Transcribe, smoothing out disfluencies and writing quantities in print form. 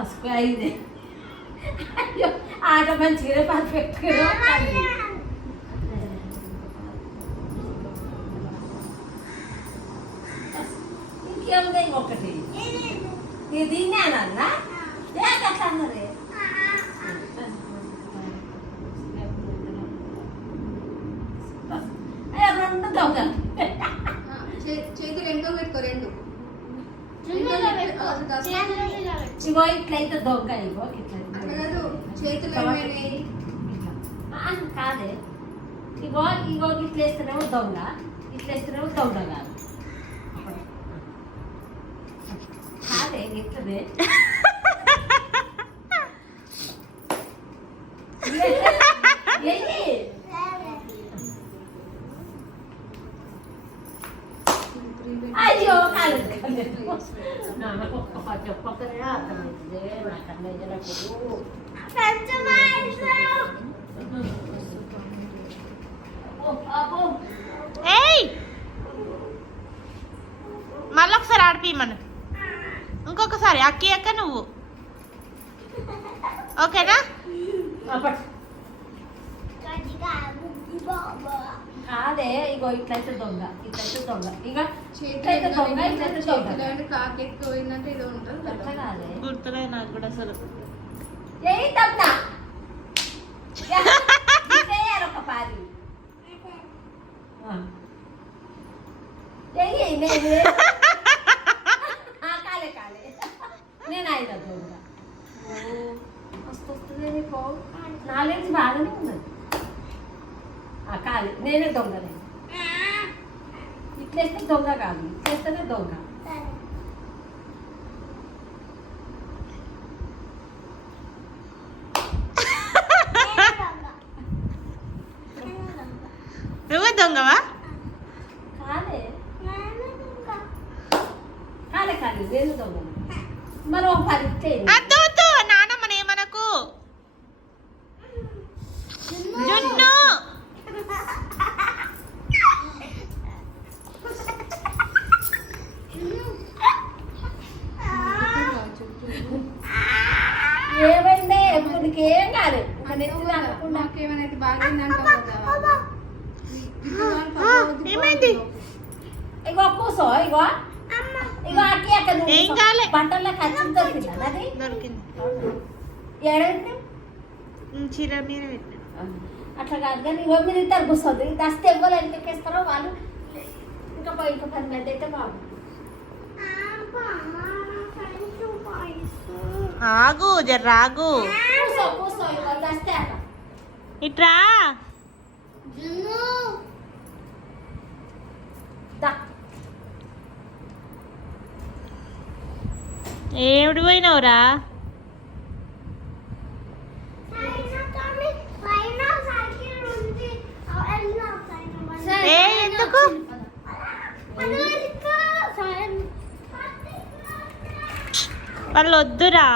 పసుపు అయింది. అయ్యో ఆట మంచిగా పర్ఫెక్ట్గా ఇంకేముంది ఇంకొకటి ఇది నేనన్నా అట్లా అన్నది. రెండు దొంగలు చేతులు ఎంతో పెట్టుకో రెండు ఇగో ఇట్లయితే దొంగ ఇగో ఇట్లా చేతులు కాదే ఇగో ఇగో ఇట్లా వేస్తేనేమో దొంగ ఇట్లా వేస్తేనేమో దొంగ కాదు కాదే ఇట్లదే అయ్యో కాలేదు చెప్పకనే అర్థమైంది నాకు అన్నయ్యనప్పుడు మళ్ళొకసారి ఆడిపిమ్మను ఇంకొకసారి అక్కి అక్క నువ్వు ఓకేనా? కాదే ఇగో ఇట్లయితే దొంగ ఇట్లయితే దొంగ ఇక ఇట్లయితే దొంగ ఇట్లయితే దొంగ కాకెక్కిపోయిందంటే ఏదో ఉంటుంది అట్లా కాదే గుర్తులే నాకు కూడా అసలు ఏ దొంగ ఒక పారి కాలే కాలే నేను అయినా దొంగ మస్తు వస్తుంది నీకు నాలెడ్జ్ బాగానే ఉన్నది. కాదు నేనే దొంగనే ఇట్లేస్తే దొంగ కాదు ఇట్లేస్తేనే దొంగ. నువ్వే దొంగవా? కాలే కాలే కాదు నేను దొంగ. మరి ఒక పని అద్దు నానమ్మని ఏమనకు జున్ను ఏమైందే ఎప్పటికి ఏం కాదు నాకేమైనా బాగా ఏమైంది? ఇగో కూసో ఇగో ఇగో అట్టి అక్కడ ఏం కాలే బట్టల్లో ఖర్చు దొరికిందా అది దొరికింది ఏడైంది చీర మీద పెట్టిన అట్లా కాదు కానీ ఇగో మీరు ఇద్దరు కూర్చోదు దస్తే ఇవ్వాలి ఎంతకేస్తారో వాళ్ళు ఇంకా ఇంకో 10 గంటలు అయితే బాగుంది. ఆగు జర్రాగు కూసో కూసో ఇగో దస్తే అట ఇట్రా ఏమిటి పోయినావురా? ఎందుకు వాళ్ళు వద్దురా.